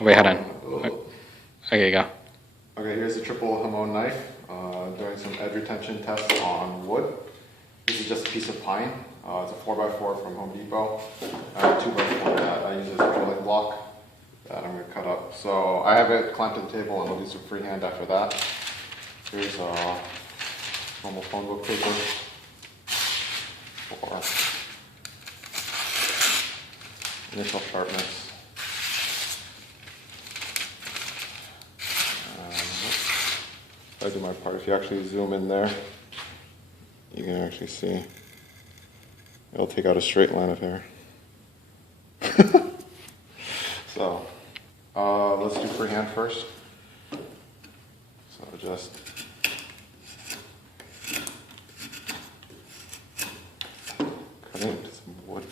Wait, hold on. Okay, go. Okay, here's a triple hamon knife. Doing some edge retention tests on wood. This is just a piece of pine. It's a 4x4 from Home Depot. I have a 2x4 that I use as a drilling block that I'm going to cut up. So I have it clamped to the table and we'll do some freehand after that. Here's a normal phone book paper for initial sharpness. I do my part. If you actually zoom in there, you can actually see it'll take out a straight line of hair. So let's do freehand first. So just cutting into some wood.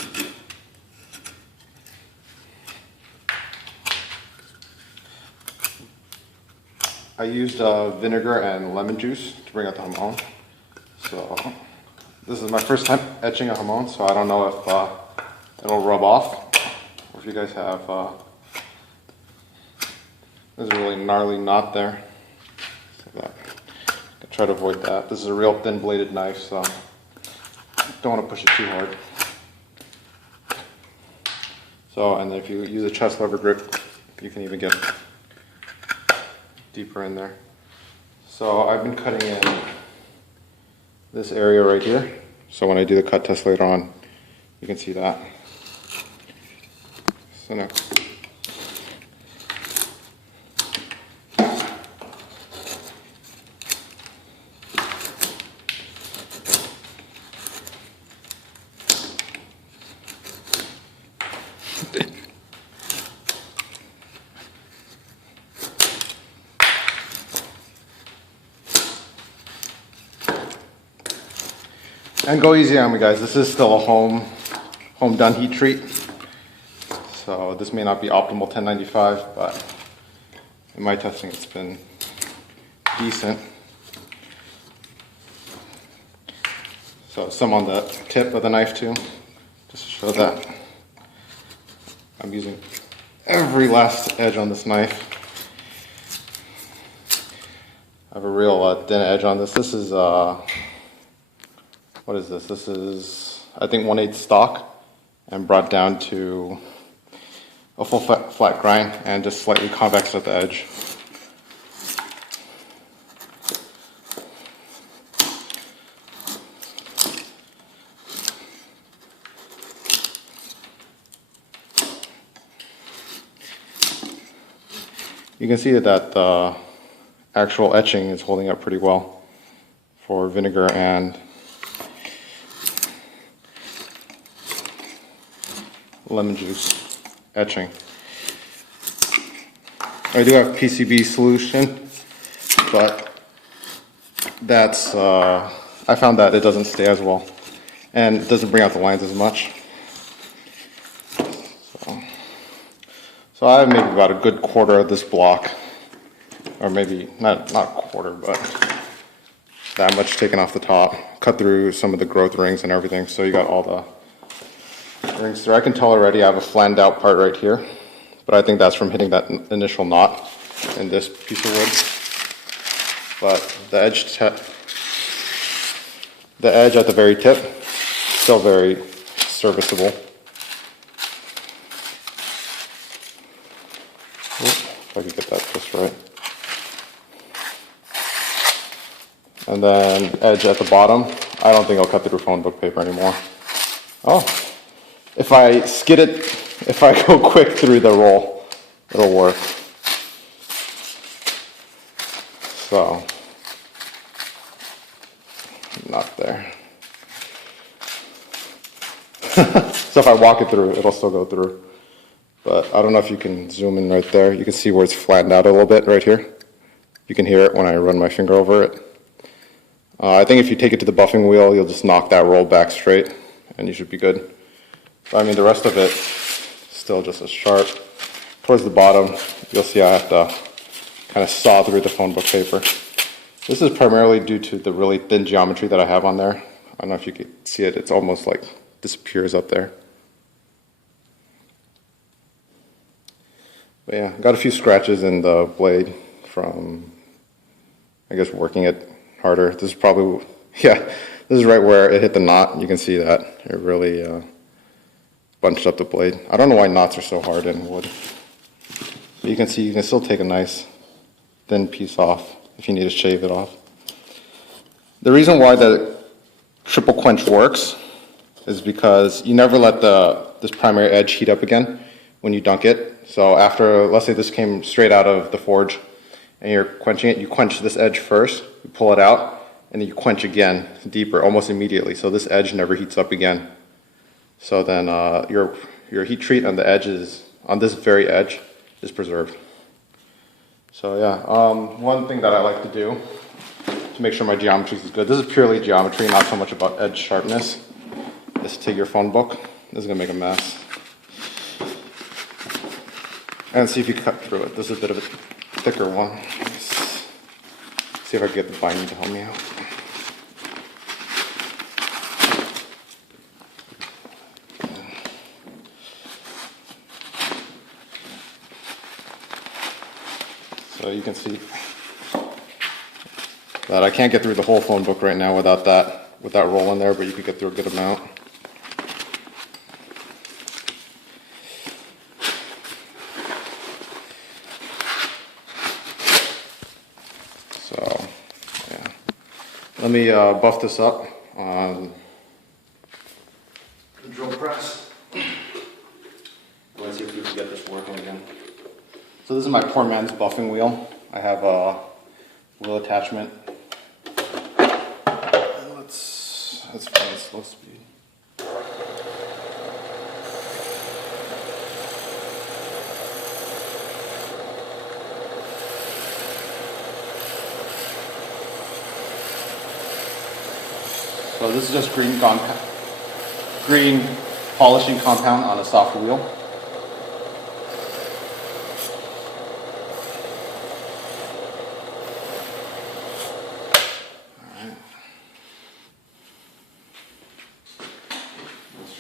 I used vinegar and lemon juice to bring out the hamon. So this is my first time etching a hamon, so I don't know if it'll rub off, or if you guys have. There's a really gnarly knot there. Like that. I try to avoid that. This is a real thin bladed knife, so don't want to push it too hard. So, and if you use a chest lever grip, you can even get deeper in there. So I've been cutting in this area right here. So when I do the cut test later on, you can see that. So now, and go easy on me, guys. This is still a home done heat treat. So this may not be optimal 1095, but in my testing it's been decent. So some on the tip of the knife too, just to show that I'm using every last edge on this knife. I have a real thin edge on this. This is what is this? This is, I think, 1/8 stock and brought down to a full flat grind and just slightly convex at the edge. You can see that the actual etching is holding up pretty well for vinegar and lemon juice etching. I do have PCB solution, but that's I found that it doesn't stay as well and it doesn't bring out the lines as much. So I have maybe about a good quarter of this block, or maybe not quarter, but that much taken off the top. Cut through some of the growth rings and everything, so you got all the rings through. I can tell already I have a flanned out part right here, but I think that's from hitting that initial knot in this piece of wood. But the edge at the very tip, still very serviceable. If I could get that just right. And then edge at the bottom, I don't think I'll cut through phone book paper anymore. Oh. If I skid it, if I go quick through the roll, it'll work. So, not there. So if I walk it through, it'll still go through. But I don't know if you can zoom in right there. You can see where it's flattened out a little bit right here. You can hear it when I run my finger over it. I think if you take it to the buffing wheel, you'll just knock that roll back straight, and you should be good. I mean, the rest of it still just as sharp. Towards the bottom, you'll see I have to kind of saw through the phone book paper. This is primarily due to the really thin geometry that I have on there. I don't know if you can see it. It's almost like disappears up there. But yeah, got a few scratches in the blade from, I guess, working it harder. This is probably, yeah, this is right where it hit the knot. You can see that. It really bunched up the blade. I don't know why knots are so hard in wood. But you can see you can still take a nice thin piece off if you need to shave it off. The reason why the triple quench works is because you never let this primary edge heat up again when you dunk it. So after, let's say this came straight out of the forge and you're quenching it, you quench this edge first, you pull it out, and then you quench again deeper almost immediately. So this edge never heats up again. So then your heat treat on the edges, on this very edge, is preserved. So yeah, one thing that I like to do to make sure my geometry is good, this is purely geometry, not so much about edge sharpness, is take your phone book. This is gonna make a mess. And see if you can cut through it. This is a bit of a thicker one. Let's see if I can get the binding to help me out. So you can see that I can't get through the whole phone book right now without that roll in there, but you could get through a good amount. So yeah, let me buff this up on the drill press. Let's see if we can get this working again. So this is my poor man's buffing wheel. I have a wheel attachment. Let's try slow speed. So this is just green polishing compound on a soft wheel.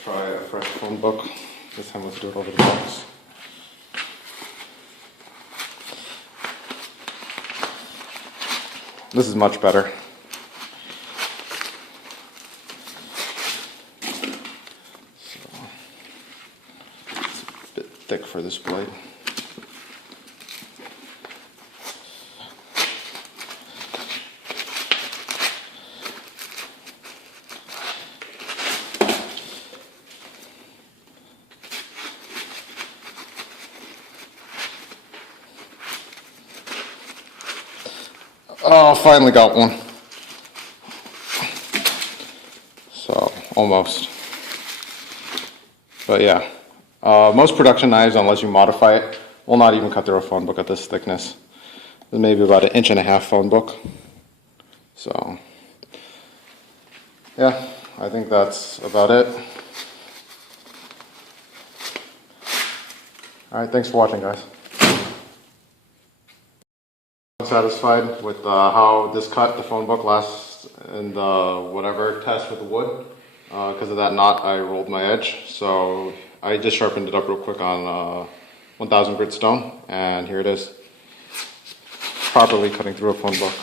Try a fresh phone book. This time let's do it over the box. This is much better. So, it's a bit thick for this blade. Oh, finally got one. So, almost. But yeah, most production knives, unless you modify it, will not even cut through a phone book at this thickness. This is maybe about 1.5 inch phone book. So, yeah, I think that's about it. Alright, thanks for watching, guys. I'm satisfied with how this cut the phone book lasts in the whatever test with the wood. Because of that knot, I rolled my edge. So I just sharpened it up real quick on 1000 grit stone, and here it is. Properly cutting through a phone book.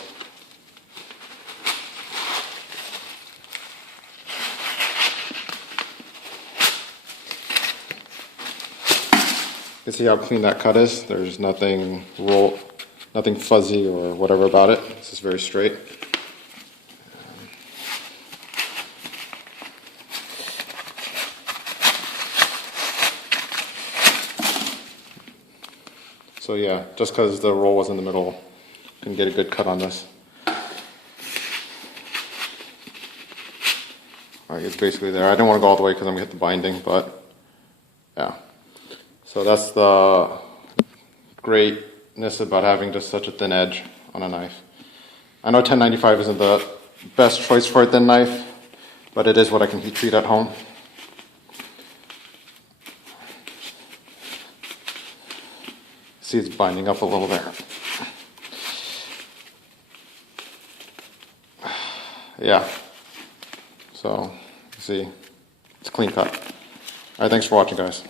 You can see how clean that cut is. There's nothing nothing fuzzy or whatever about it. This is very straight. So yeah, just because the roll was in the middle, you can get a good cut on this. Alright, it's basically there. I didn't want to go all the way because I'm going to hit the binding, but yeah. So that's the greatness about having just such a thin edge on a knife. I know 1095 isn't the best choice for a thin knife, but it is what I can heat treat at home. See, it's binding up a little there. Yeah. So, see, it's clean cut. Alright, thanks for watching, guys.